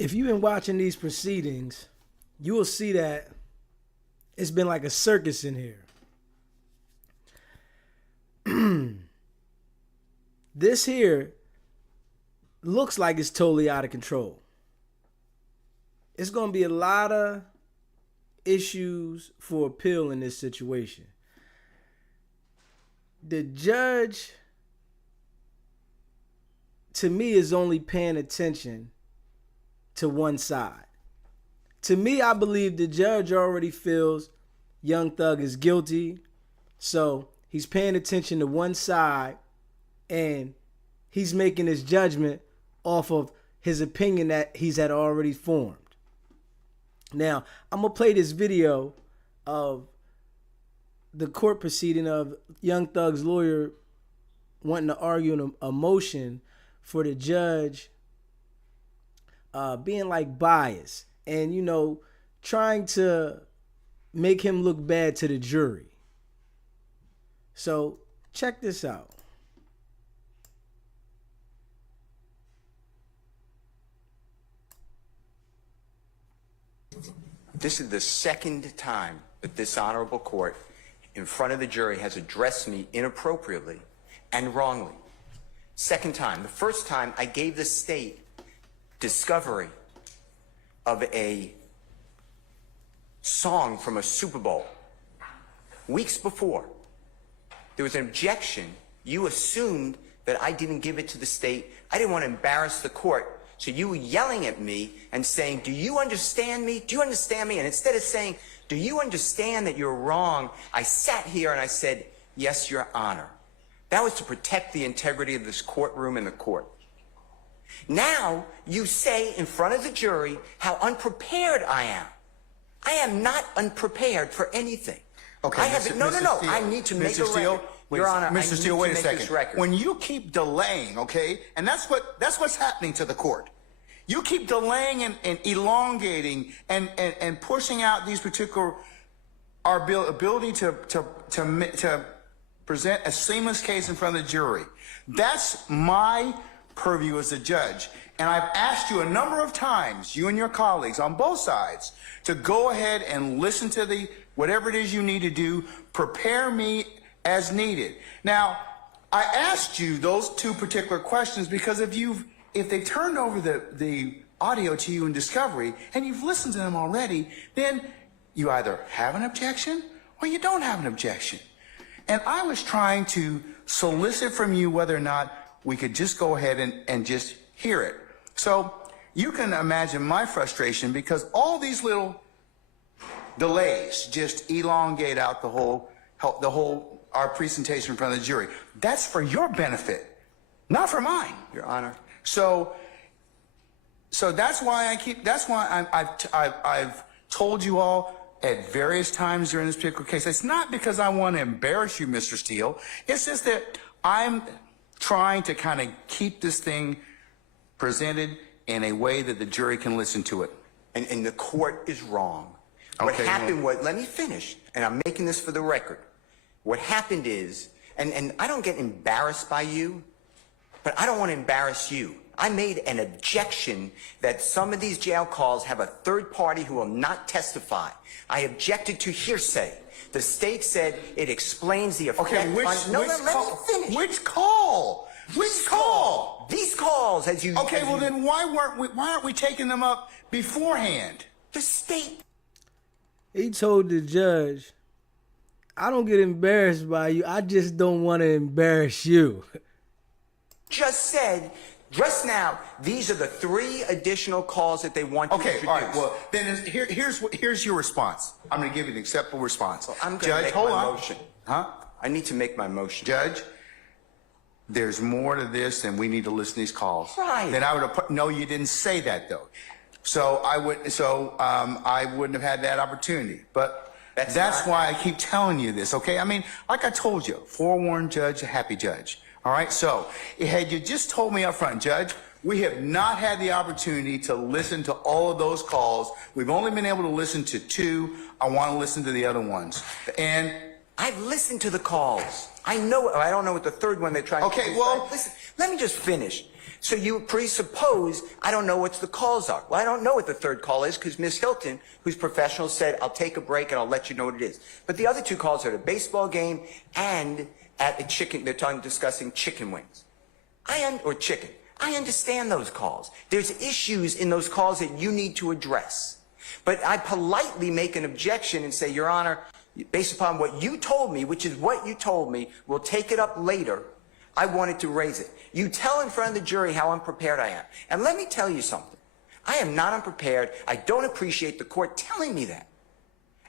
If you've been watching these proceedings, you will see that it's been like a circus in here. This here looks like it's totally out of control. It's going to be a lot of issues for appeal in this situation. The judge, to me, is only paying attention to one side. To me, I believe the judge already feels Young Thug is guilty, so he's paying attention to one side and he's making his judgment off of his opinion that he's had already formed. Now, I'm going to play this video of the court proceeding of Young Thug's lawyer wanting to argue a motion for the judge being like biased and, you know, trying to make him look bad to the jury. So check this out. This is the second time that this honorable court in front of the jury has addressed me inappropriately and wrongly. Second time. The first time I gave the state discovery of a song from a Super Bowl. Weeks before, there was an objection. You assumed that I didn't give it to the state. I didn't want to embarrass the court. So you were yelling at me and saying, do you understand me? Do you understand me? And instead of saying, do you understand that you're wrong? I sat here and I said, yes, Your Honor. That was to protect the integrity of this courtroom and the court. Now you say in front of the jury how unprepared I am. I am not unprepared for anything. Okay, I have no. I need to make a record. Your Honor, Mr. Steele, wait a second. When you keep delaying, okay, and that's what's happening to the court. You keep delaying and elongating and pushing out these particular our ability to present a seamless case in front of the jury. That's my purview as a judge. And I've asked you a number of times, you and your colleagues on both sides, to go ahead and listen to whatever it is you need to do, prepare me as needed. Now, I asked you those two particular questions because if they turned over the audio to you in discovery and you've listened to them already, then you either have an objection or you don't have an objection. And I was trying to solicit from you whether or not we could just go ahead and just hear it. So you can imagine my frustration because all these little delays just elongate out our presentation in front of the jury. That's for your benefit, not for mine, Your Honor. So that's why I've told you all at various times during this particular case. It's not because I want to embarrass you, Mr. Steele. It's just that I'm trying to kind of keep this thing presented in a way that the jury can listen to it. And the court is wrong. What happened was, let me finish, and I'm making this for the record. What happened is, and I don't get embarrassed by you, but I don't want to embarrass you. I made an objection that some of these jail calls have a third party who will not testify. I objected to hearsay. The state said it explains the effect let me finish. Which call? Which call? These calls, as you... Okay, well then why aren't we taking them up beforehand? The state... He told the judge, I don't get embarrassed by you. I just don't want to embarrass you. Just said, just now, these are the 3 additional calls that they want to introduce. All right. Well, then here's your response. I'm going to give you an acceptable response. Well, I'm going to make my motion. Huh? I need to make my motion. Judge, there's more to this than we need to listen to these calls. Right. Then I would have put, no, you didn't say that though. So I wouldn't have had that opportunity. But that's why I keep telling you this, okay? I mean, like I told you, forewarned judge, a happy judge. All right, so had you just told me up front, Judge, we have not had the opportunity to listen to all of those calls. We've only been able to listen to 2. I want to listen to the other ones. And I've listened to the calls. I know. I don't know what the third one they're trying to do. Okay, well, listen, let me just finish. So you presuppose I don't know what the calls are. Well, I don't know what the third call is because Ms. Hilton, who's professional, said, I'll take a break and I'll let you know what it is. But the other two calls are at a baseball game and at a chicken, they're discussing chicken wings. Or chicken. I understand those calls. There's issues in those calls that you need to address. But I politely make an objection and say, Your Honor, based upon what you told me, which is what you told me, we'll take it up later. I wanted to raise it. You tell in front of the jury how unprepared I am. And let me tell you something. I am not unprepared. I don't appreciate the court telling me that.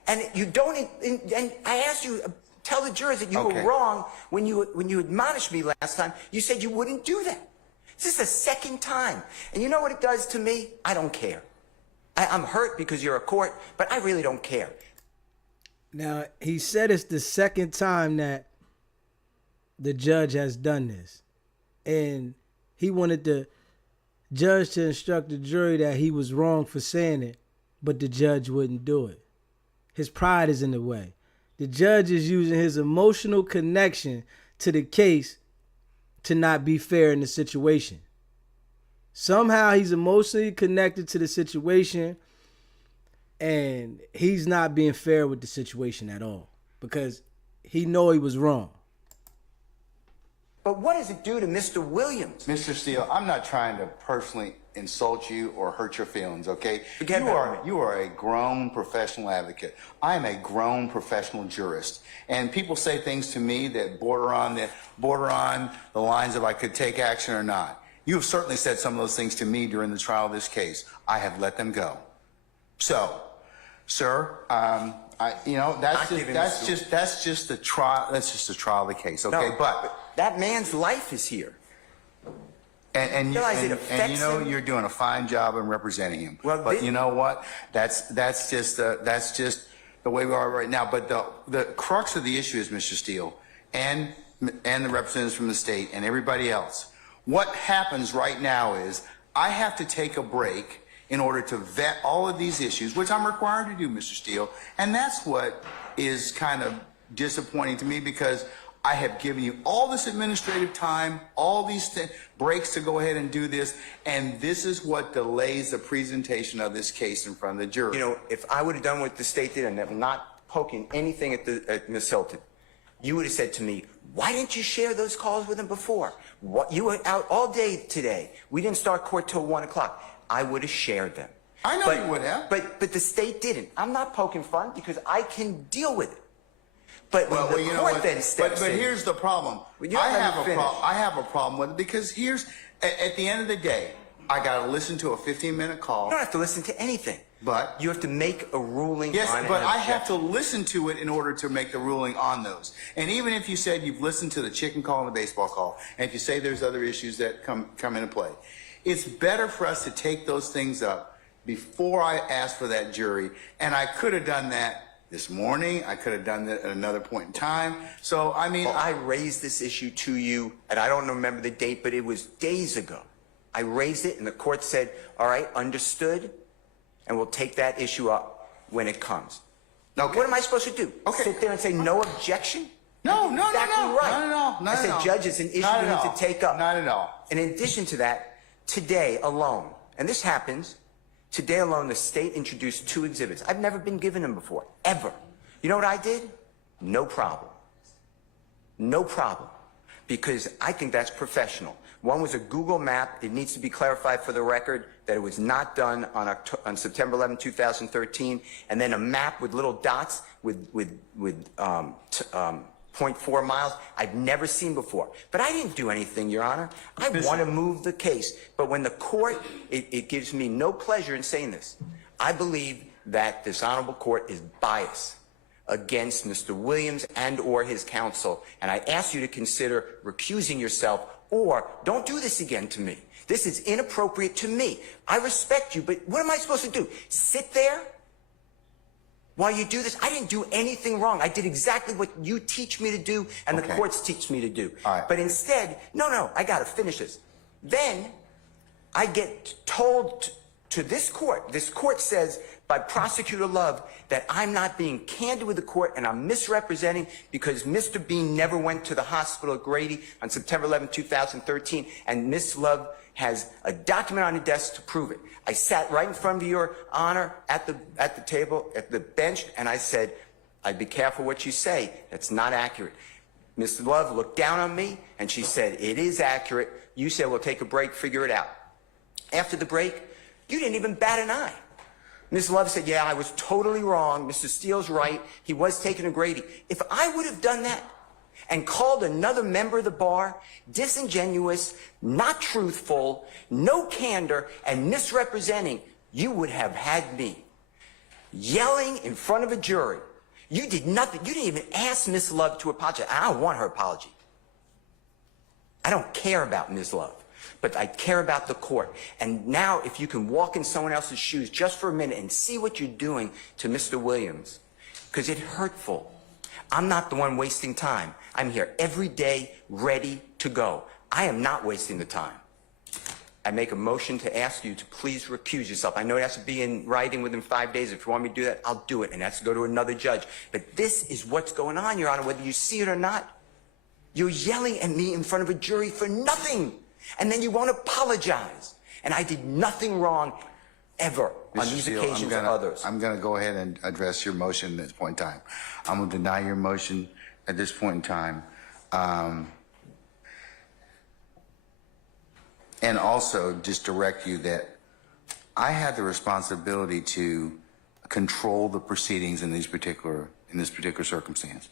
And you don't, and I asked you, tell the jurors that you were wrong when you admonished me last time. You said you wouldn't do that. This is the second time. And you know what it does to me? I don't care. I'm hurt because you're a court, but I really don't care. Now, he said it's the second time that the judge has done this. And he wanted the judge to instruct the jury that he was wrong for saying it, but the judge wouldn't do it. His pride is in the way. The judge is using his emotional connection to the case to not be fair in the situation. Somehow he's emotionally connected to the situation and he's not being fair with the situation at all because he know he was wrong. But what does it do to Mr. Williams? Mr. Steele, I'm not trying to personally insult you or hurt your feelings, okay? You are a grown professional advocate. I am a grown professional jurist. And people say things to me that border on the lines of I could take action or not. You have certainly said some of those things to me during the trial of this case. I have let them go. So, sir, that's just the trial. That's just the trial of the case, okay? No, but that man's life is here. And you know you're doing a fine job in representing him. Well, but you know what? That's just the way we are right now. But the crux of the issue is, Mr. Steele, and the representatives from the state and everybody else. What happens right now is I have to take a break in order to vet all of these issues, which I'm required to do, Mr. Steele. And that's what is kind of disappointing to me because I have given you all this administrative time, all these breaks to go ahead and do this, and this is what delays the presentation of this case in front of the jury. You know, if I would have done what the state did, and I'm not poking anything at Ms. Hilton, you would have said to me, why didn't you share those calls with him before? You were out all day today. We didn't start court till 1 o'clock. I would have shared them. I know you would have. But the state didn't. I'm not poking fun because I can deal with it. But well, the court then steps but in. here's the problem. I have a problem with it because at the end of the day, I got to listen to a 15-minute call. You don't have to listen to anything. But you have to make a ruling yes, on it. But I have to listen to it in order to make the ruling on those. And even if you said you've listened to the chicken call and the baseball call, and if you say there's other issues that come into play, it's better for us to take those things up before I ask for that jury. And I could have done that this morning. I could have done that at another point in time. So, I mean... Well, I raised this issue to you, and I don't remember the date, but it was days ago. I raised it, and the court said, all right, understood, and we'll take that issue up when it comes. Okay. What am I supposed to do? Okay. Sit there and say no objection? No. Right. Not at all. I said, Judge, it's an issue we need to take up. Not at all. And in addition to that, today alone, and this happens, today alone, the state introduced 2 exhibits. I've never been given them before, ever. You know what I did? No problem. No problem. Because I think that's professional. One was a Google map. It needs to be clarified for the record that it was not done on September 11, 2013. And then a map with little dots with 0.4 miles I've never seen before. But I didn't do anything, Your Honor. I want to move the case. But when the court, it gives me no pleasure in saying this. I believe that this honorable court is biased against Mr. Williams and or his counsel. And I ask you to consider recusing yourself or don't do this again to me. This is inappropriate to me. I respect you, but what am I supposed to do? Sit there while you do this? I didn't do anything wrong. I did exactly what you teach me to do and the courts teach me to do. All right. But instead, no, I got to finish this. Then I get told to this court says by Prosecutor Love that I'm not being candid with the court and I'm misrepresenting because Mr. Bean never went to the hospital at Grady on September 11, 2013, and Ms. Love has a document on the desk to prove it. I sat right in front of Your Honor at the table, at the bench, and I said, I'd be careful what you say. That's not accurate. Ms. Love looked down on me, and she said, it is accurate. You said, we'll take a break, figure it out. After the break, you didn't even bat an eye. Ms. Love said, yeah, I was totally wrong. Mr. Steele's right. He was taking a grading. If I would have done that and called another member of the bar disingenuous, not truthful, no candor, and misrepresenting, you would have had me yelling in front of a jury. You did nothing. You didn't even ask Ms. Love to apologize. I don't want her apology. I don't care about Ms. Love, but I care about the court. And now if you can walk in someone else's shoes just for a minute and see what you're doing to Mr. Williams, because it's hurtful. I'm not the one wasting time. I'm here every day ready to go. I am not wasting the time. I make a motion to ask you to please recuse yourself. I know it has to be in writing within 5 days. If you want me to do that, I'll do it, and it has to go to another judge. But this is what's going on, Your Honor, whether you see it or not. You're yelling at me in front of a jury for nothing, and then you won't apologize. And I did nothing wrong ever on these occasions or others. I'm going to go ahead and address your motion at this point in time. I'm going to deny your motion at this point in time. And also just direct you that I had the responsibility to control the proceedings in this particular circumstance.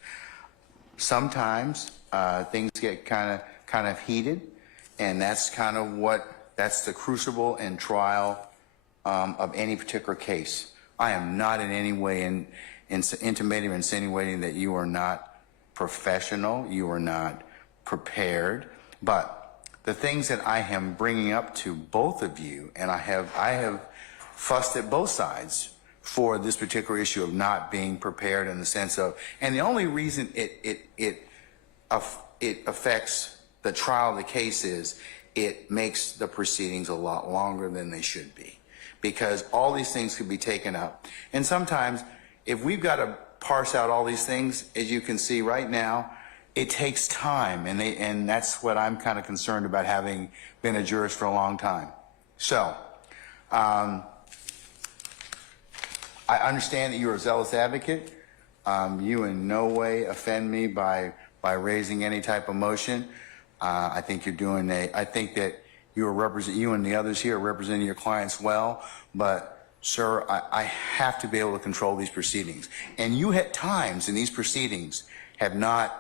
Sometimes things get kind of heated, and that's that's the crucible and trial of any particular case. I am not in any way intimating or insinuating that you are not professional, you are not prepared, but the things that I am bringing up to both of you, and I have fussed at both sides for this particular issue of not being prepared in the sense of, and the only reason it affects the trial of the case is it makes the proceedings a lot longer than they should be, because all these things could be taken up. And sometimes if we've got to parse out all these things, as you can see right now, it takes time, and that's what I'm kind of concerned about, having been a jurist for a long time. So, I understand that you're a zealous advocate. You in no way offend me by raising any type of motion. I think you're doing I think that you and the others here are representing your clients well, but sir, I have to be able to control these proceedings. And you at times in these proceedings have not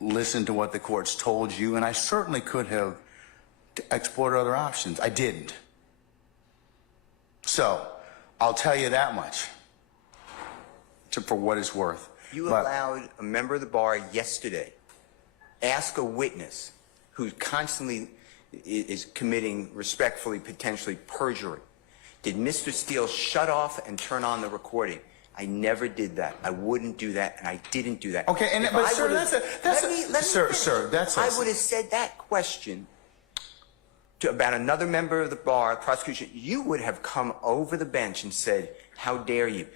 listened to what the court's told you, and I certainly could have explored other options. I didn't. So, I'll tell you that much, for what it's worth. You allowed a member of the bar yesterday ask a witness who constantly is committing, respectfully, potentially perjury. Did Mr. Steele shut off and turn on the recording? I never did that. I wouldn't do that, and I didn't do that. Okay, and but sir, I would have said that question about another member of the bar, prosecution. You would have come over the bench and said, "How dare you?"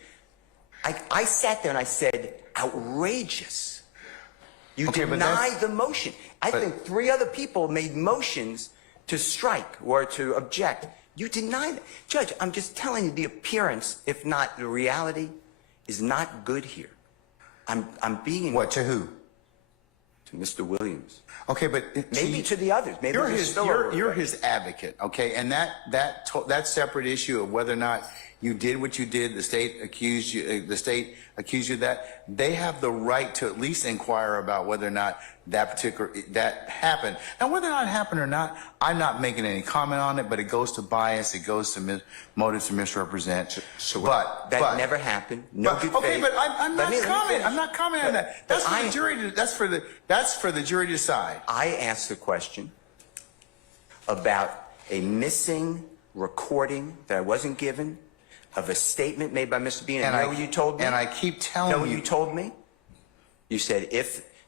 I sat there and I said, "Outrageous." You denied the motion. I think 3 other people made motions to strike or to object. You denied it. Judge, I'm just telling you, the appearance, if not the reality, is not good here. I'm being... What, to who? To Mr. Williams. Okay, but... Maybe to the others. Maybe you're his advocate, okay? And that separate issue of whether or not you did what you did, the state accused you of that, they have the right to at least inquire about whether or not that happened. Now, whether or not it happened or not, I'm not making any comment on it, but it goes to bias, it goes to motives to misrepresent. That never happened. No good faith. Okay, but I'm not commenting on that. That's for the jury to, that's for the jury to decide. I asked the question about a missing recording that I wasn't given of a statement made by Mr. Bean. And you know what you told me? And I keep telling you. You know what you told me? You said,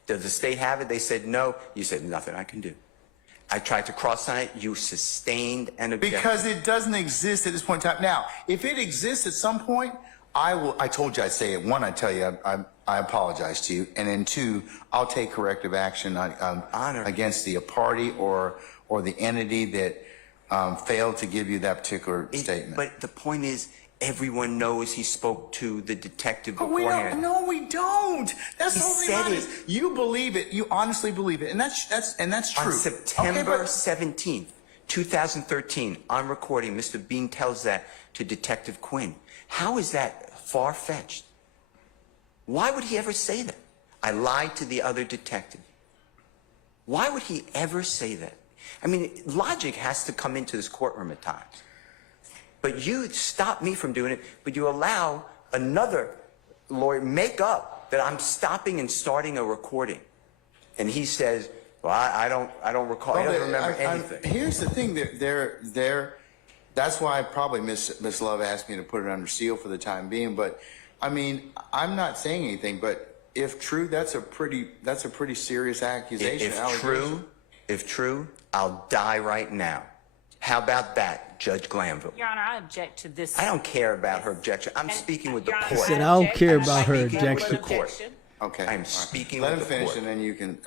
does the state have it? They said no. You said, nothing I can do. I tried to cross on it. You sustained an objection. Because it doesn't exist at this point in time. Now, if it exists at some point, I told you I'd say it. 1, I tell you, I apologize to you. And then 2, I'll take corrective action against the party or the entity that failed to give you that particular statement. But the point is, everyone knows he spoke to the detective But beforehand. we don't. That's He the whole thing said about it. it. You believe it. You honestly believe it, and that's true. On September Okay, but 17th, 2013, on recording, Mr. Bean tells that to Detective Quinn. How is that far-fetched? Why would he ever say that? I lied to the other detective. Why would he ever say that? I mean, logic has to come into this courtroom at times. But you stop me from doing it, but you allow another lawyer make up that I'm stopping and starting a recording. And he says, well, I don't recall. I don't remember anything. Here's the thing. That's why probably Miss Love asked me to put it under seal for the time being. But I mean, I'm not saying anything. But if true, that's a pretty serious accusation. If true, I'll die right now. How about that, Judge Glanville? Your Honor, I object to this. I don't care about her objection. I'm speaking with the Your Honor, court. I said I don't care about her Speaking with objection. the court. Okay. I'm speaking Let with him the finish, court.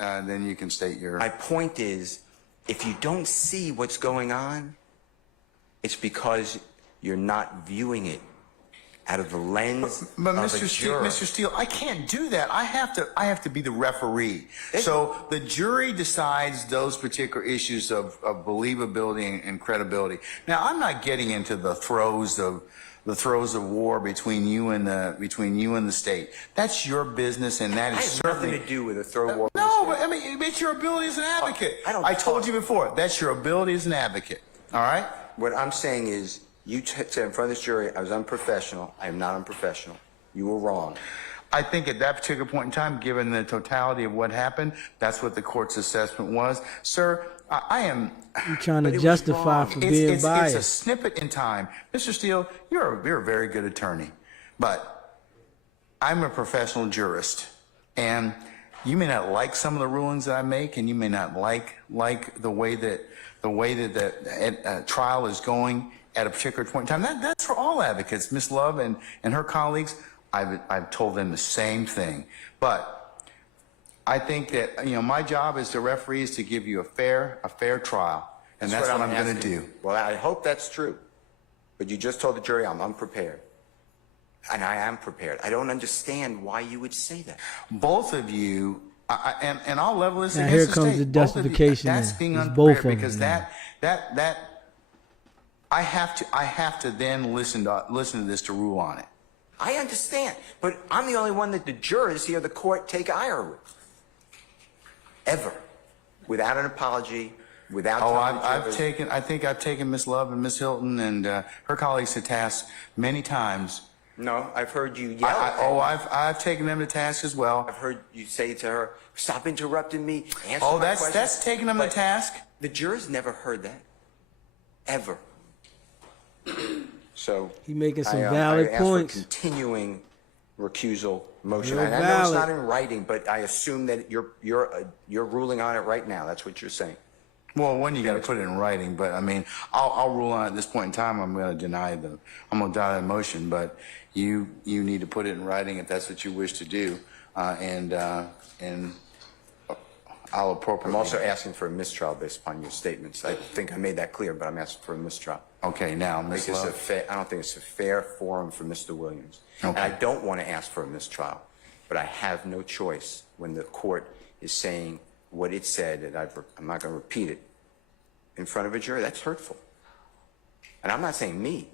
and then you can state your. My point is, if you don't see what's going on, it's because you're not viewing it out of the lens But of Mr. a juror. Mr. Steele, I can't do that. I have to be the referee. So the jury decides those particular issues of believability and credibility. Now, I'm not getting into the throes of war between you and the state. That's your business, and that is I have certainly nothing to do with a throw war. No, but I mean, it's your ability as an advocate. I told you before, that's your ability as an advocate. All right? What I'm saying is, you said in front of this jury, I was unprofessional. I am not unprofessional. You were wrong. I think at that particular point in time, given the totality of what happened, that's what the court's assessment was. Sir, I am... You're trying But to it was justify wrong. for being biased. It's a snippet in time. Mr. Steele, you're a very good attorney, but I'm a professional jurist, and you may not like some of the rulings that I make, and you may not like the way that the trial is going at a particular point in time. That's for all advocates. Miss Love and her colleagues, I've told them the same thing. But I think that, my job as the referee is to give you a fair trial. And that's what I'm going to do. Well, I hope that's true. But you just told the jury I'm unprepared. And I am prepared. I don't understand why you would say that. Both of you, and I'll level this Now against here the comes state. the Both of you, justification that's there. being It's unprepared both of because them that I have to then listen to this to rule on it. I understand. But I'm the only one that the jurors here, the court, take ire with. Ever. Without an apology, without talking to others. I think I've taken Miss Love and Miss Hilton and her colleagues to task many times. No, I've heard you yell at them. I've taken them to task as well. I've heard you say to her, stop interrupting me, answer my questions. That's taking them to But task. The jurors never heard that. Ever. So He making some I valid ask points. for continuing recusal motion. Real I know it's not valid. in writing, but I assume that you're ruling on it right now. That's what you're saying. Well, one, you got to put it in writing, but I mean, I'll rule on it at this point in time. I'm going to deny the motion, but you need to put it in writing if that's what you wish to do, and I'll appropriately. I'm also asking for a mistrial based upon your statements. I think I made that clear, but I'm asking for a mistrial. Okay, now, Ms. Love. I don't think it's a fair forum for Mr. Williams. Okay. And I don't want to ask for a mistrial, but I have no choice when the court is saying what it said, and I'm not going to repeat it in front of a jury. That's hurtful. And I'm not saying me.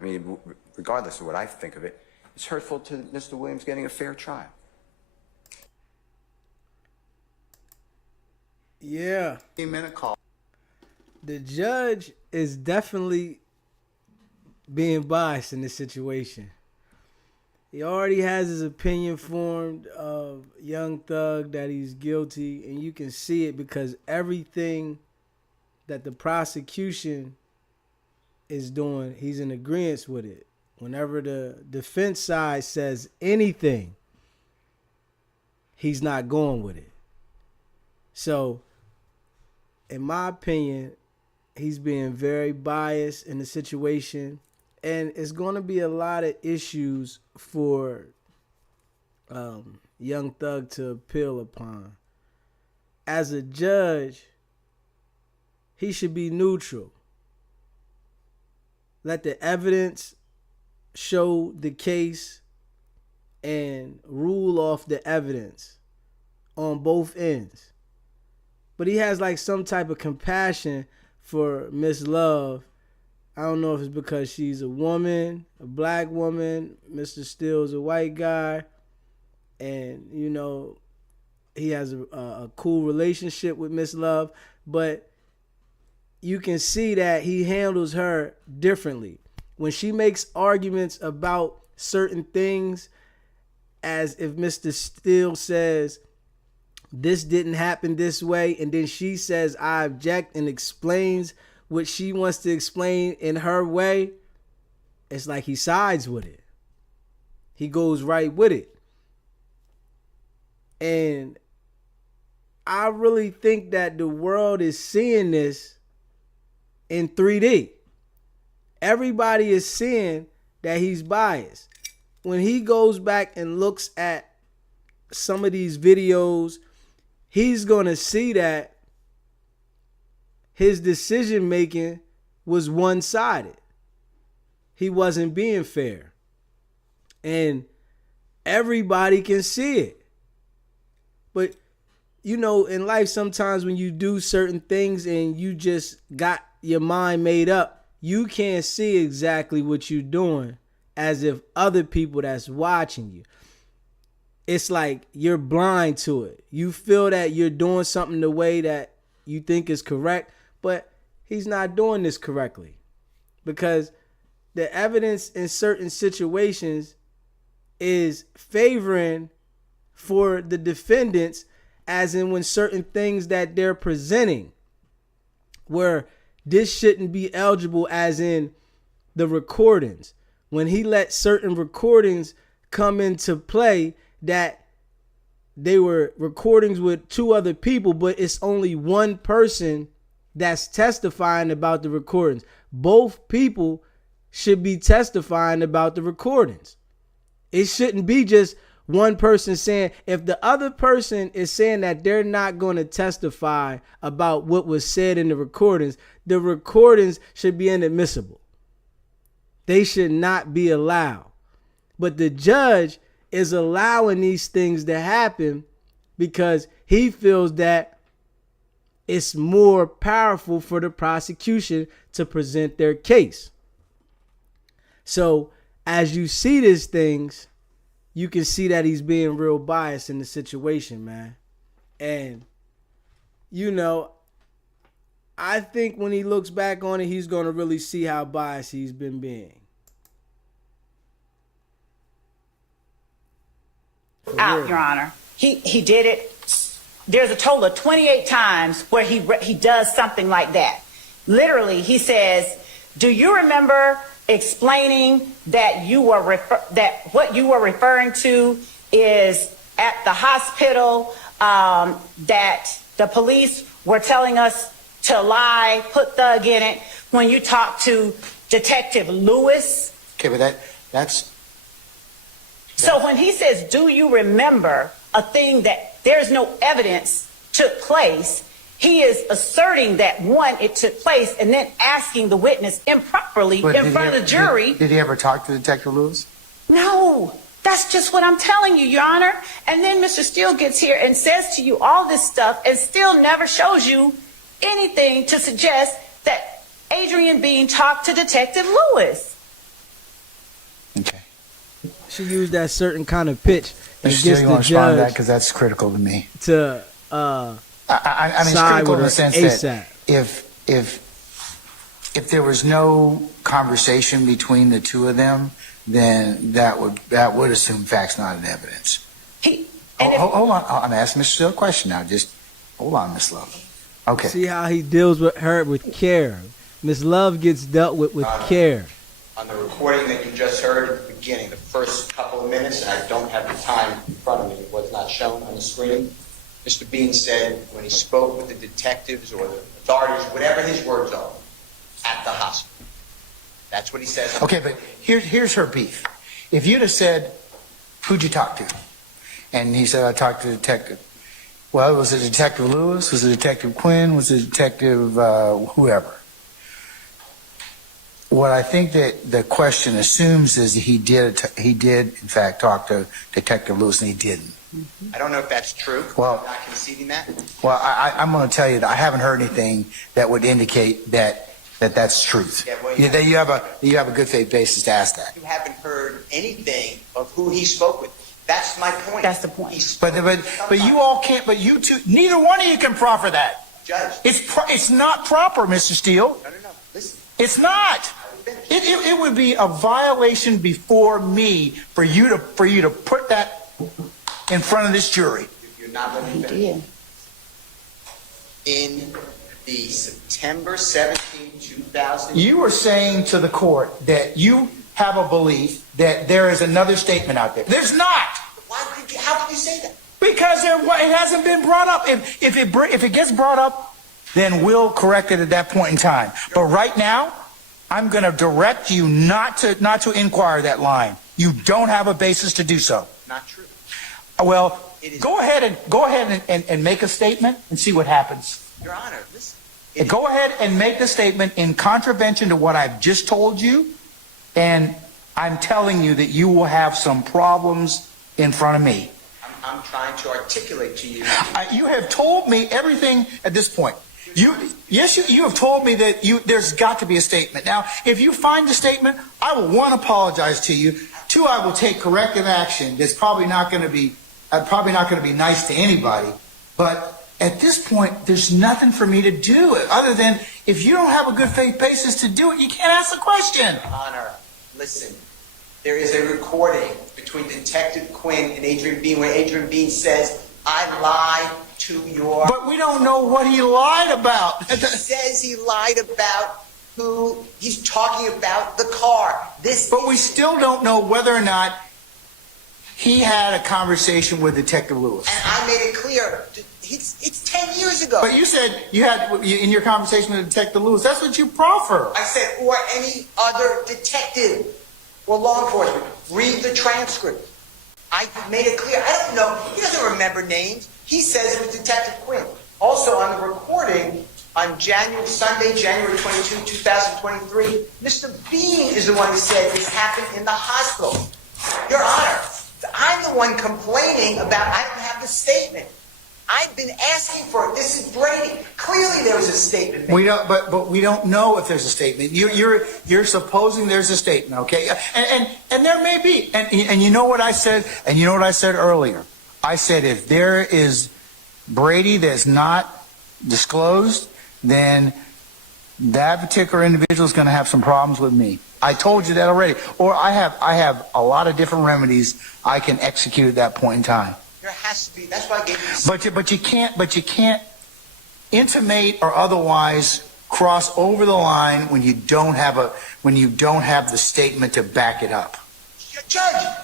I mean, regardless of what I think of it, it's hurtful to Mr. Williams getting a fair trial. Yeah. 15-minute call. The judge is definitely being biased in this situation. He already has his opinion formed of Young Thug that he's guilty, and you can see it because everything that the prosecution is doing, he's in agreement with it. Whenever the defense side says anything, he's not going with it. So, in my opinion, he's being very biased in the situation, and it's going to be a lot of issues for Young Thug to appeal upon. As a judge, he should be neutral. let the evidence show the case and rule off the evidence on both ends. But he has like some type of compassion for Miss Love. I don't know if it's because she's a woman, a black woman. Mr. Steele's a white guy. And, you know, he has a cool relationship with Miss Love. But you can see that he handles her differently. When she makes arguments about certain things, as if Mr. Steele says, this didn't happen this way, and then she says, I object, and explains what she wants to explain in her way, it's like he sides with it. He goes right with it. And I really think that the world is seeing this in 3D. Everybody is seeing that he's biased. When he goes back and looks at some of these videos, he's going to see that his decision making was one-sided. He wasn't being fair. And everybody can see it. But, you know, in life, sometimes when you do certain things and you just got your mind made up, you can't see exactly what you're doing as if other people that's watching you. It's like you're blind to it. You feel that you're doing something the way that you think is correct, but he's not doing this correctly. Because the evidence in certain situations is favoring for the defendants, as in when certain things that they're presenting, where this shouldn't be eligible, as in the recordings. When he let certain recordings come into play that they were recordings with two other people, but it's only one person that's testifying about the recordings. Both people should be testifying about the recordings. It shouldn't be just one person saying. If the other person is saying that they're not going to testify about what was said in the recordings should be inadmissible. They should not be allowed. But the judge is allowing these things to happen because he feels that it's more powerful for the prosecution to present their case. So as you see these things, you can see that he's being real biased in the situation, man. And, you know, I think when he looks back on it, he's going to really see how biased he's been being. Out, Your Honor. He did it. There's a total of 28 times where he does something like that. Literally, he says, "Do you remember explaining that that what you were referring to is at the hospital, that the police were telling us to lie, put thug in it, when you talked to Detective Lewis?" Okay, but that's... So when he says, "Do you remember a thing that there's no evidence took place," he is asserting that, one, it took place, and then asking the witness improperly in front of the jury. Did he ever talk to Detective Lewis? No, that's just what I'm telling you, Your Honor. And then Mr. Steele gets here and says to you all this stuff and still never shows you anything to suggest that Adrian Bean talked to Detective Lewis. Okay. She used that certain kind of pitch and Mr. gets Steele, you the want to respond to that judge because that's critical to me. to I mean, it's side critical with in her the sense ASAP. that if there was no conversation between the two of them, then that would assume facts, not in evidence. Hold on, I'm asking Mr. Steele a question now. Just hold on, Miss Love. Okay. See how he deals with her with care. Miss Love gets dealt with care. On the recording that you just heard at the beginning, the first couple of minutes, and I don't have the time in front of me, it was not shown on the screen. Mr. Bean said when he spoke with the detectives or the authorities, whatever his words are, at the hospital. That's what he says. Okay, but here's her beef. If you'd have said, "Who'd you talk to?" And he said, "I talked to the detective." Well, was it Detective Lewis? Was it Detective Quinn? Was it Detective whoever? What I think that the question assumes is that he did in fact talk to Detective Lewis, and he didn't. I don't know if that's true. Well, I'm not conceding that. Well, I'm going to tell you that I haven't heard anything that would indicate that's truth. Yeah, well, That you have a good faith basis to ask that. You haven't heard anything of who he spoke with. That's my point. That's the point. But you all can't. But you two, neither one of you can proffer that. Judge. It's not proper, Mr. Steele. No. Listen. It's not. It would be a violation before me for you to put that in front of this jury. You're not letting me finish. In the September 17, 2000. You are saying to the court that you have a belief that there is another statement out there. There's not. How could you say that? Because it hasn't been brought up. If it gets brought up, then we'll correct it at that point in time. But right now, I'm going to direct you not to inquire that line. You don't have a basis to do so. Not true. Well, go ahead and make a statement and see what happens. Your Honor, listen. Go ahead and make the statement in contravention to what I've just told you, and I'm telling you that you will have some problems in front of me. I'm trying to articulate to you. You have told me everything at this point. You have told me that there's got to be a statement. Now, if you find the statement, I will, one, apologize to you. Two, I will take corrective action. That's probably not going to be nice to anybody. But at this point, there's nothing for me to do other than if you don't have a good faith basis to do it, you can't ask the question. Your Honor, listen. There is a recording between Detective Quinn and Adrian Bean where Adrian Bean says, "I lied to your..." But we don't know what he lied about. He says he lied about who he's talking about, the car. But we still don't know whether or not he had a conversation with Detective Lewis. And I made it clear. It's 10 years ago. But you said you had, in your conversation with Detective Lewis, that's what you proffer. I said, or any other detective or law enforcement. Read the transcript. I made it clear. I don't know. He doesn't remember names. He says it was Detective Quinn. Also on the recording, on Sunday, January 22, 2023, Mr. Bean is the one who said this happened in the hospital. Your Honor, I'm the one complaining about I don't have the statement. I've been asking for it. This is Brady. Clearly there was a statement made. We don't, but we don't know if there's a statement. You're supposing there's a statement, okay? And there may be. And you know what I said? And you know what I said earlier? I said if there is Brady that's not disclosed, then that particular individual is going to have some problems with me. I told you that already. Or I have a lot of different remedies I can execute at that point in time. There has to be. That's why I gave you. But you can't intimate or otherwise cross over the line when you don't have the statement to back it up. Judge,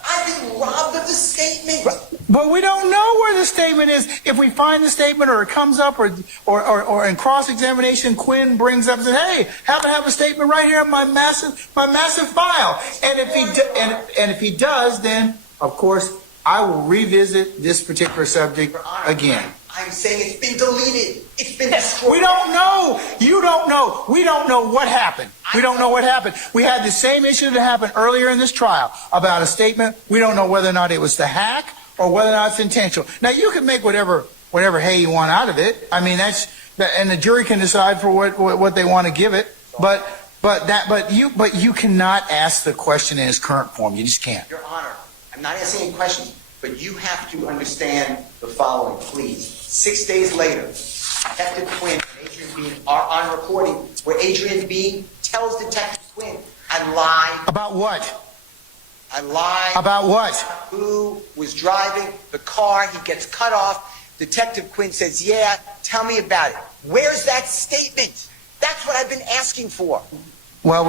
I've been robbed of the statement. But we don't know where the statement is. If we find the statement or it comes up or in cross-examination, Quinn brings up and says, "Hey, happen to have a statement right here in my massive file." And if he does, then of course I will revisit this particular subject again. I'm saying it's been deleted. It's been destroyed. We don't know. You don't know. We don't know what happened. We don't know what happened. We had the same issue that happened earlier in this trial about a statement. We don't know whether or not it was the hack or whether or not it's intentional. Now, you can make whatever hay you want out of it. I mean, and the jury can decide for what they want to give it. But you cannot ask the question in its current form. You just can't. Your Honor, I'm not asking any questions, but you have to understand the following, please. 6 days later, Detective Quinn and Adrian Bean are on recording where Adrian Bean tells Detective Quinn, "I lied." About what? I lied. About what? Who was driving the car. He gets cut off. Detective Quinn says, "Yeah, tell me about it." Where's that statement? That's what I've been asking for. But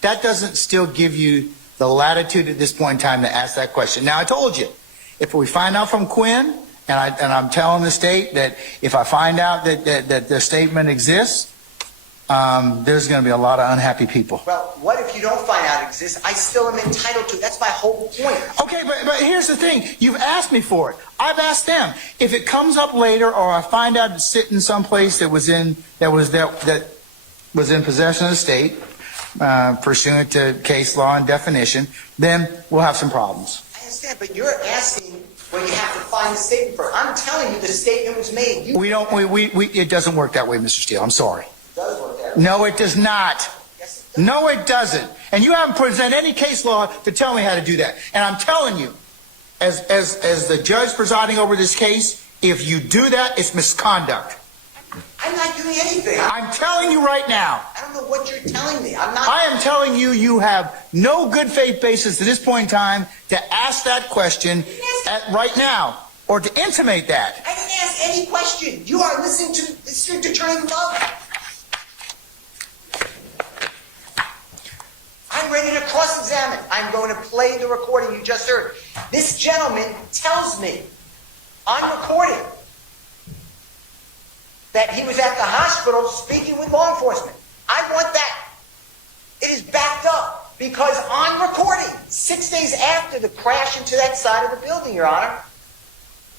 that doesn't still give you the latitude at this point in time to ask that question. Now, I told you, if we find out from Quinn, and I'm telling the state that if I find out that the statement exists, there's going to be a lot of unhappy people. Well, what if you don't find out it exists? I still am entitled to it. That's my whole point. Okay, but here's the thing. You've asked me for it. I've asked them. If it comes up later, or I find out it's sitting someplace that was in possession of the state, pursuant to case law and definition, then we'll have some problems. I understand, but you're asking when you have to find the statement for. I'm telling you the statement was made. It doesn't work that way, Mr. Steele. I'm sorry. It does work that way. No, it does not. Yes, it does. No, it doesn't. And you haven't presented any case law to tell me how to do that. And I'm telling you, as the judge presiding over this case, if you do that, it's misconduct. I'm not doing anything. I'm telling you right now. I don't know what you're telling me. I'm not. I am telling you, you have no good faith basis at this point in time to ask that question right now, or to intimate that. I didn't ask any question. You are listening to the district attorney Love. I'm ready to cross-examine. I'm going to play the recording you just heard. This gentleman tells me on recording that he was at the hospital speaking with law enforcement. I want that. It is backed up because on recording, 6 days after the crash into that side of the building, Your Honor,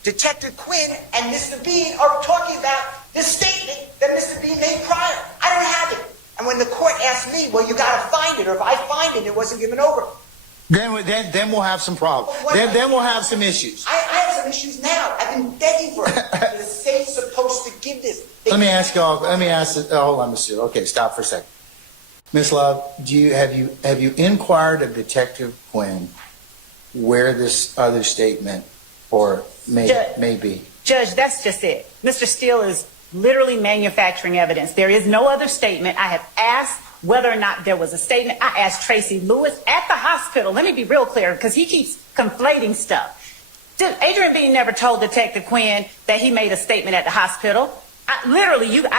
Detective Quinn and Mr. Bean are talking about the statement that Mr. Bean made prior. I don't have it. And when the court asked me, well, you got to find it, or if I find it, it wasn't given over. Then we'll have some problems. Then we'll have some issues. I have some issues now. I've been begging for it. The state's supposed to give this. Let me ask, hold on, Mr. Okay, stop for a second. Ms. Love, have you inquired of Detective Quinn where this other statement may be? Judge, that's just it. Mr. Steele is literally manufacturing evidence. There is no other statement. I have asked whether or not there was a statement. I asked Tracy Lewis at the hospital. Let me be real clear, because he keeps conflating stuff. Adrian Bean never told Detective Quinn that he made a statement at the hospital. I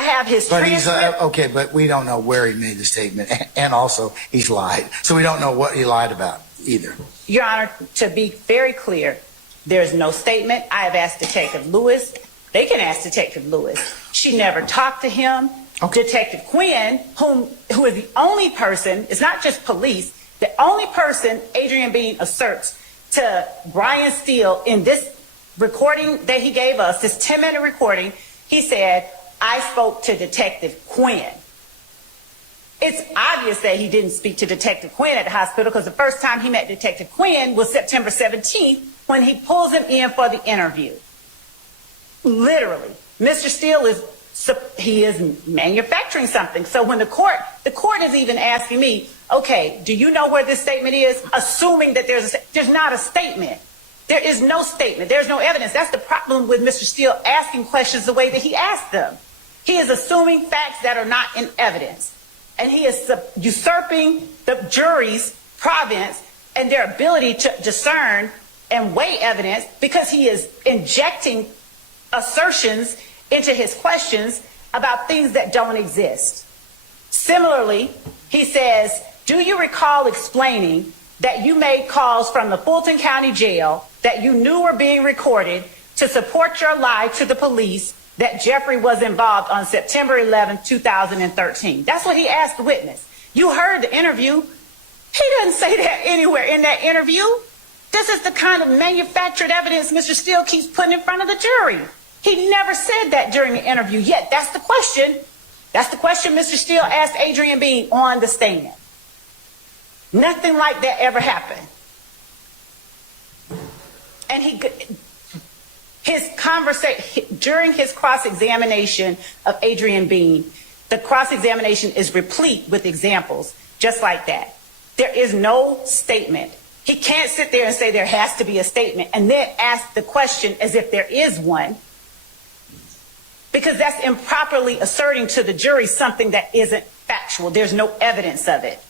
have his transcript. Okay, but we don't know where he made the statement, and also he's lied. So we don't know what he lied about either. Your Honor, to be very clear, there's no statement. I have asked Detective Lewis. They can ask Detective Lewis. She never talked to him. Okay. Detective Quinn, who is the only person, it's not just police, the only person Adrian Bean asserts to Brian Steele in this recording that he gave us, this 10-minute recording, he said, I spoke to Detective Quinn. It's obvious that he didn't speak to Detective Quinn at the hospital, because the first time he met Detective Quinn was September 17th when he pulls him in for the interview. Literally. Mr. Steele is manufacturing something. So when the court is even asking me, okay, do you know where this statement is? Assuming that there's not a statement. There is no statement. There's no evidence. That's the problem with Mr. Steele asking questions the way that he asked them. He is assuming facts that are not in evidence. And he is usurping the jury's province and their ability to discern and weigh evidence, because he is injecting assertions into his questions about things that don't exist. Similarly, he says, do you recall explaining that you made calls from the Fulton County Jail that you knew were being recorded to support your lie to the police that Jeffrey was involved on September 11, 2013? That's what he asked the witness. You heard the interview. He doesn't say that anywhere in that interview. This is the kind of manufactured evidence Mr. Steele keeps putting in front of the jury. He never said that during the interview, yet that's the question. That's the question Mr. Steele asked Adrian Bean on the stand. Nothing like that ever happened. And during his cross-examination of Adrian Bean, the cross-examination is replete with examples just like that. There is no statement. He can't sit there and say there has to be a statement and then ask the question as if there is one, because that's improperly asserting to the jury something that isn't factual. There's no evidence of it.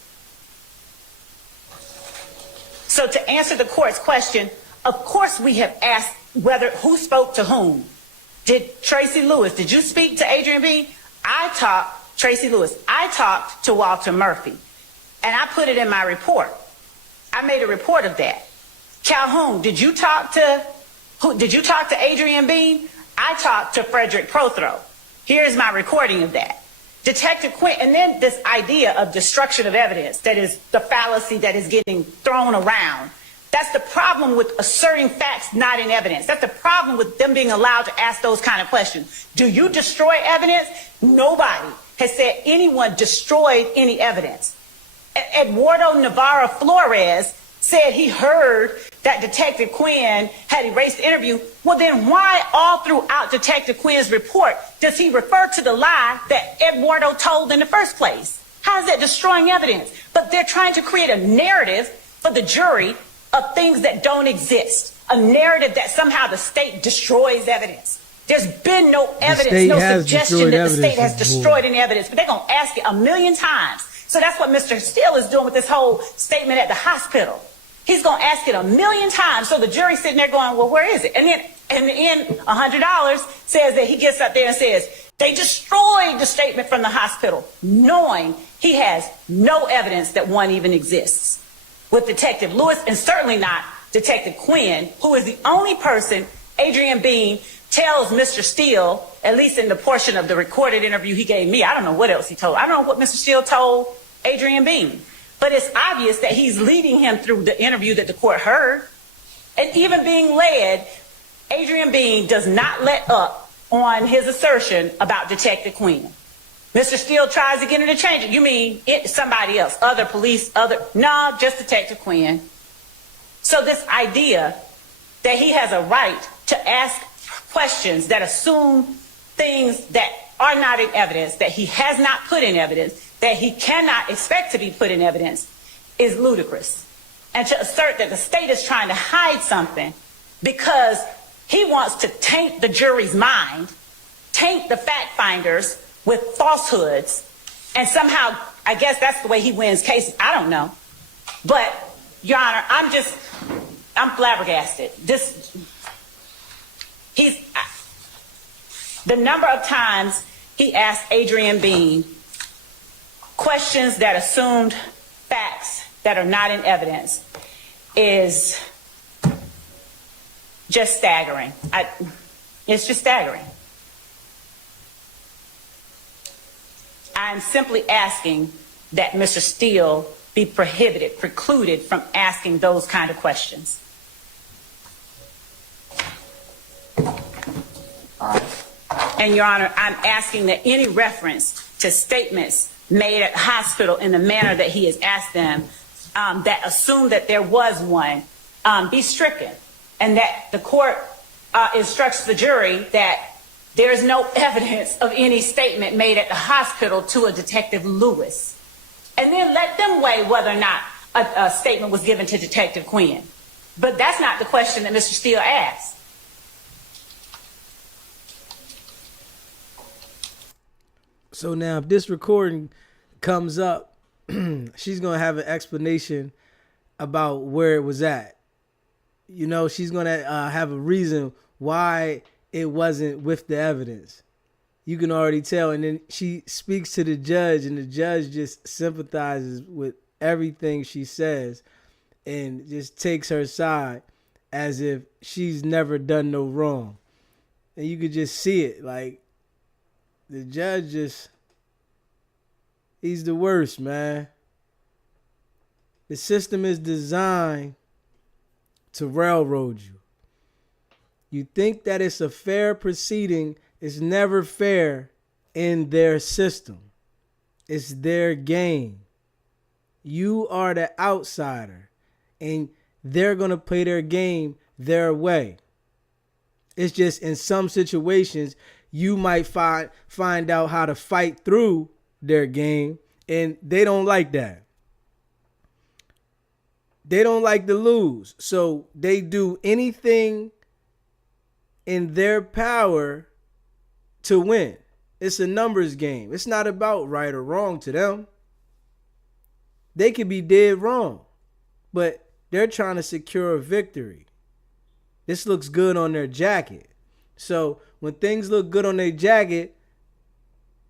So to answer the court's question, of course we have asked who spoke to whom. Did Tracy Lewis, did you speak to Adrian Bean? Tracy Lewis, I talked to Walter Murphy, and I put it in my report. I made a report of that. Calhoun, did you talk to Adrian Bean? I talked to Frederick Prothro. Here's my recording of that. Detective Quinn, and then this idea of destruction of evidence, that is the fallacy that is getting thrown around. That's the problem with asserting facts not in evidence. That's the problem with them being allowed to ask those kind of questions. Do you destroy evidence? Nobody has said anyone destroyed any evidence. Eduardo Navarro Flores said he heard that Detective Quinn had erased the interview. Well, then why all throughout Detective Quinn's report does he refer to the lie that Eduardo told in the first place? How is that destroying evidence? But they're trying to create a narrative for the jury of things that don't exist. A narrative that somehow the state destroys evidence. There's been no evidence, no suggestion that the state has destroyed any evidence, but they're going to ask it a million times. So that's what Mr. Steele is doing with this whole statement at the hospital. He's going to ask it a million times. So the jury's sitting there going, well, where is it? And then in the end, $100 says that he gets up there and says, they destroyed the statement from the hospital, knowing he has no evidence that one even exists. With Detective Lewis, and certainly not Detective Quinn, who is the only person Adrian Bean tells Mr. Steele, at least in the portion of the recorded interview he gave me. I don't know what else he told. I don't know what Mr. Steele told Adrian Bean. But it's obvious that he's leading him through the interview that the court heard. And even being led, Adrian Bean does not let up on his assertion about Detective Quinn. Mr. Steele tries to get him to change it. You mean somebody else, other police, no, just Detective Quinn. So this idea that he has a right to ask questions that assume things that are not in evidence, that he has not put in evidence, that he cannot expect to be put in evidence, is ludicrous. And to assert that the state is trying to hide something because he wants to taint the jury's mind, taint the fact finders with falsehoods, and somehow, I guess that's the way he wins cases. I don't know. But, Your Honor, I'm flabbergasted. The number of times he asked Adrian Bean questions that assumed facts that are not in evidence is just staggering. It's just staggering. I'm simply asking that Mr. Steele be precluded from asking those kind of questions. And Your Honor, I'm asking that any reference to statements made at the hospital in the manner that he has asked them, that assume that there was one, be stricken, and that the court instructs the jury that there is no evidence of any statement made at the hospital to a Detective Lewis. And then let them weigh whether or not a statement was given to Detective Quinn. But that's not the question that Mr. Steele asked. So now if this recording comes up, she's going to have an explanation about where it was at. You know, she's going to have a reason why it wasn't with the evidence. You can already tell. And then she speaks to the judge, and the judge just sympathizes with everything she says and just takes her side as if she's never done no wrong. And you could just see it. Like, the judge he's the worst, man. The system is designed to railroad you. You think that it's a fair proceeding. It's never fair in their system. It's their game. You are the outsider, and they're going to play their game their way. It's just in some situations, you might find out how to fight through their game, and they don't like that. They don't like to lose. So they do anything in their power to win. It's a numbers game. It's not about right or wrong to them. They could be dead wrong, but they're trying to secure a victory. This looks good on their jacket. So when things look good on their jacket,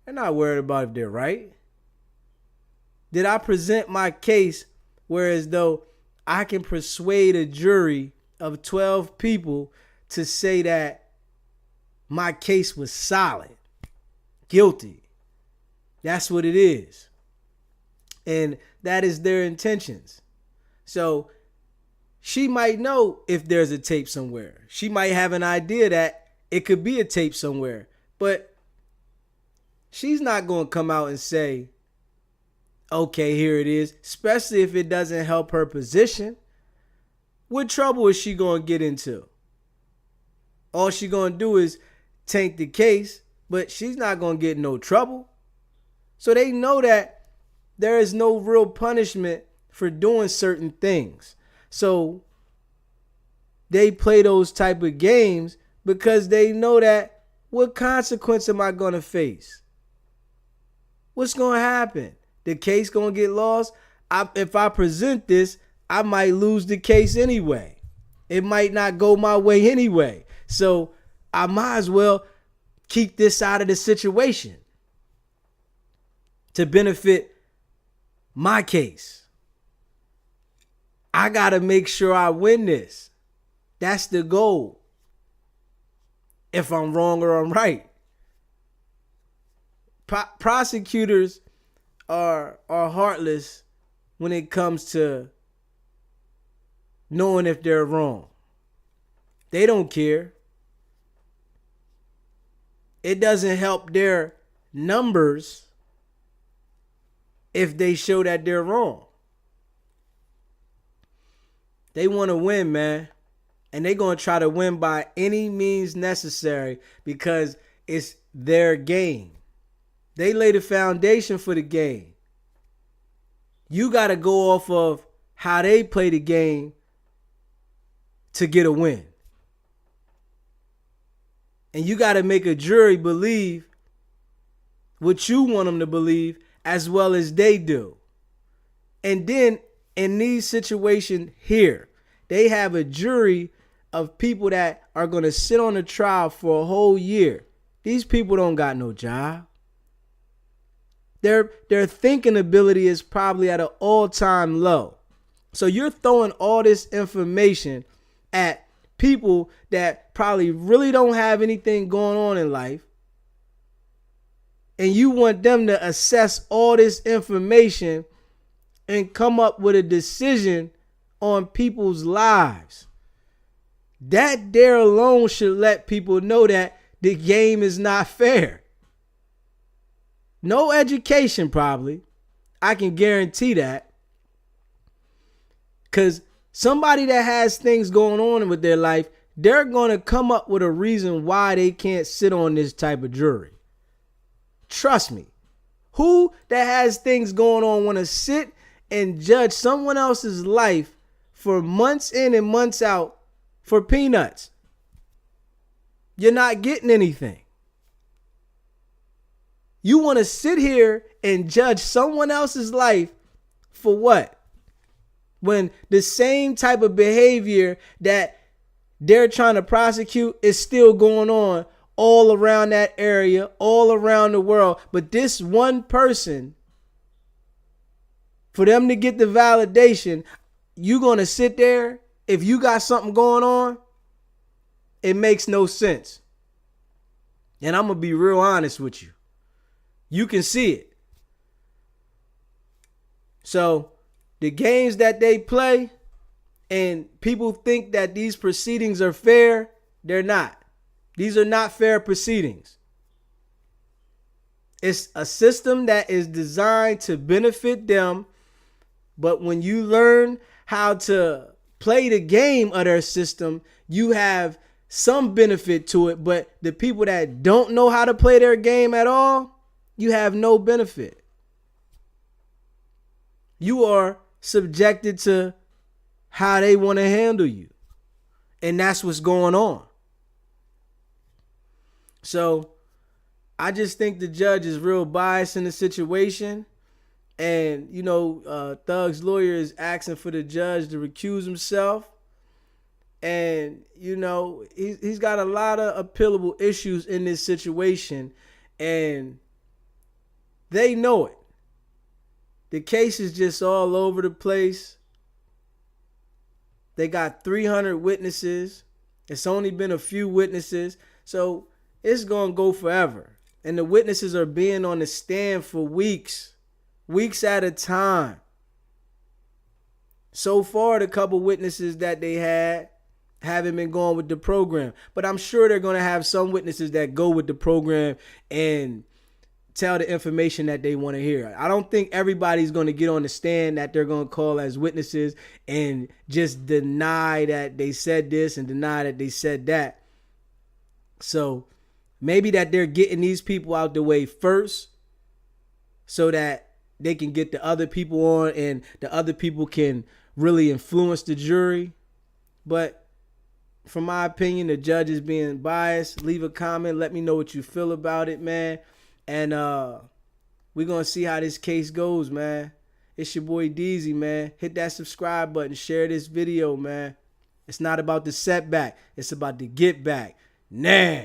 they're not worried about if they're right. Did I present my case whereas though I can persuade a jury of 12 people to say that my case was solid, guilty? That's what it is. And that is their intentions. So she might know if there's a tape somewhere. She might have an idea that it could be a tape somewhere. But she's not going to come out and say, okay, here it is, especially if it doesn't help her position. What trouble is she going to get into? All she going to do is tank the case, but she's not going to get no trouble. So they know that there is no real punishment for doing certain things. So they play those type of games because they know that what consequence am I going to face? What's going to happen? The case going to get lost? If I present this, I might lose the case anyway. It might not go my way anyway. So I might as well keep this out of the situation to benefit my case. I got to make sure I win this. That's the goal. If I'm wrong or I'm right. Prosecutors are heartless when it comes to knowing if they're wrong. They don't care. It doesn't help their numbers if they show that they're wrong. They want to win, man. And they're going to try to win by any means necessary because it's their game. They lay the foundation for the game. You got to go off of how they play the game to get a win. And you got to make a jury believe what you want them to believe as well as they do. And then in these situations here, they have a jury of people that are going to sit on the trial for a whole year. These people don't got no job. Their thinking ability is probably at an all-time low. So you're throwing all this information at people that probably really don't have anything going on in life. And you want them to assess all this information and come up with a decision on people's lives. That there alone should let people know that the game is not fair. No education, probably. I can guarantee that. Because somebody that has things going on with their life, they're going to come up with a reason why they can't sit on this type of jury. Trust me. Who that has things going on want to sit and judge someone else's life for months in and months out for peanuts? You're not getting anything. You want to sit here and judge someone else's life for what? When the same type of behavior that they're trying to prosecute is still going on all around that area, all around the world. But this one person, for them to get the validation, you going to sit there, if you got something going on, it makes no sense. And I'm going to be real honest with you. You can see it. So the games that they play and people think that these proceedings are fair, they're not. These are not fair proceedings. It's a system that is designed to benefit them. But when you learn how to play the game of their system, you have some benefit to it. But the people that don't know how to play their game at all, you have no benefit. You are subjected to how they want to handle you. And that's what's going on. So I just think the judge is real biased in the situation. And, you know, Thug's lawyer is asking for the judge to recuse himself. And, you know, he's got a lot of appealable issues in this situation. And they know it. The case is just all over the place. They got 300 witnesses. It's only been a few witnesses. So it's going to go forever. And the witnesses are being on the stand for weeks at a time. So far, the couple witnesses that they had haven't been going with the program. But I'm sure they're going to have some witnesses that go with the program and tell the information that they want to hear. I don't think everybody's going to get on the stand that they're going to call as witnesses and just deny that they said this and deny that they said that. So maybe that they're getting these people out the way first so that they can get the other people on and the other people can really influence the jury. But from my opinion, the judge is being biased. Leave a comment. Let me know what you feel about it, man. And we're going to see how this case goes, man. It's your boy Deezy, man. Hit that subscribe button. Share this video, man. It's not about the setback. It's about the get back. Nah.